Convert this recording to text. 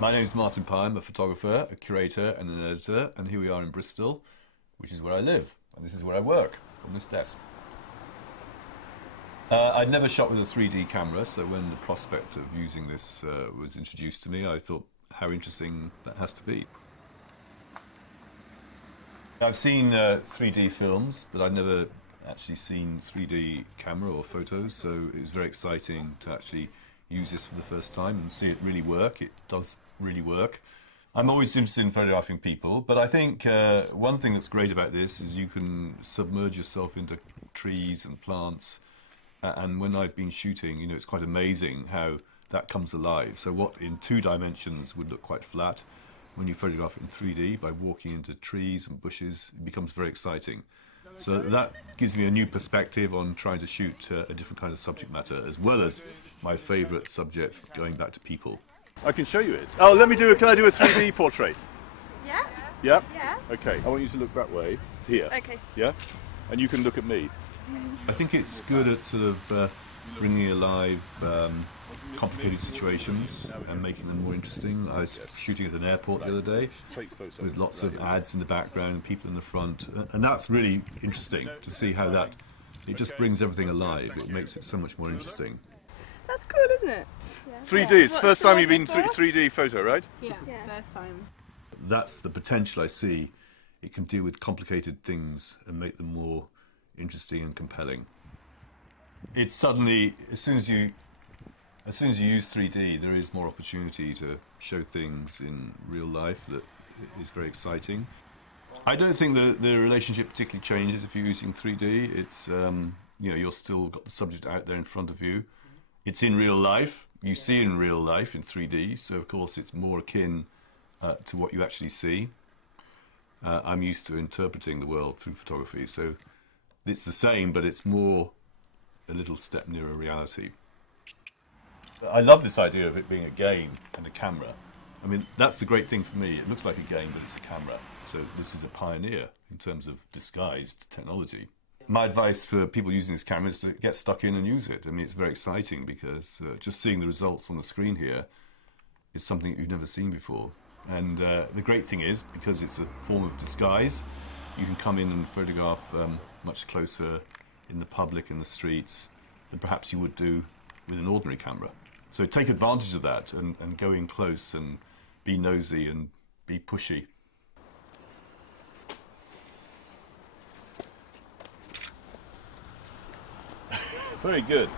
My name is Martin Pye. I'm a photographer, a curator, and an editor, and here we are in Bristol, which is where I live, and this is where I work, from this desk. I'd never shot with a 3D camera, so when the prospect of using this was introduced to me, I thought how interesting that has to be. I've seen 3D films, but I've never actually seen 3D camera or photos, so it was very exciting to actually use this for the first time and see it really work. It does really work. I'm always interested in photographing people, but I think one thing that's great about this is you can submerge yourself into trees and plants. And when I've been shooting, it's quite amazing how that comes alive. So what in 2 dimensions would look quite flat, when you photograph it in 3D by walking into trees and bushes, it becomes very exciting. So that gives me a new perspective on trying to shoot a different kind of subject matter, as well as my favourite subject, going back to people. I can show you it. Oh, can I do a 3D portrait? Yeah? Yeah? Yeah. Okay, I want you to look that way, here. Okay. Yeah? And you can look at me. I think it's good at sort of bringing alive complicated situations and making them more interesting. I was shooting at an airport the other day with lots of ads in the background and people in the front, and that's really interesting to see how it just brings everything alive. It makes it so much more interesting. That's cool, isn't it? 3D, it's the first time you've been 3D photo, right? Yeah, first time. That's the potential I see. It can deal with complicated things and make them more interesting and compelling. It's suddenly, as soon as you use 3D, there is more opportunity to show things in real life that is very exciting. I don't think the relationship particularly changes if you're using 3D. It's you're still got the subject out there in front of you. It's in real life. You see in real life in 3D, so of course it's more akin to what you actually see. I'm used to interpreting the world through photography, so it's the same, but it's more a little step nearer reality. I love this idea of it being a game and a camera. I mean, that's the great thing for me. It looks like a game, but it's a camera. So this is a pioneer in terms of disguised technology. My advice for people using this camera is to get stuck in and use it. I mean, it's very exciting because just seeing the results on the screen here is something that you've never seen before. And the great thing is, because it's a form of disguise, you can come in and photograph much closer in the public, in the streets, than perhaps you would do with an ordinary camera. So take advantage of that and go in close and be nosy and be pushy. Very good.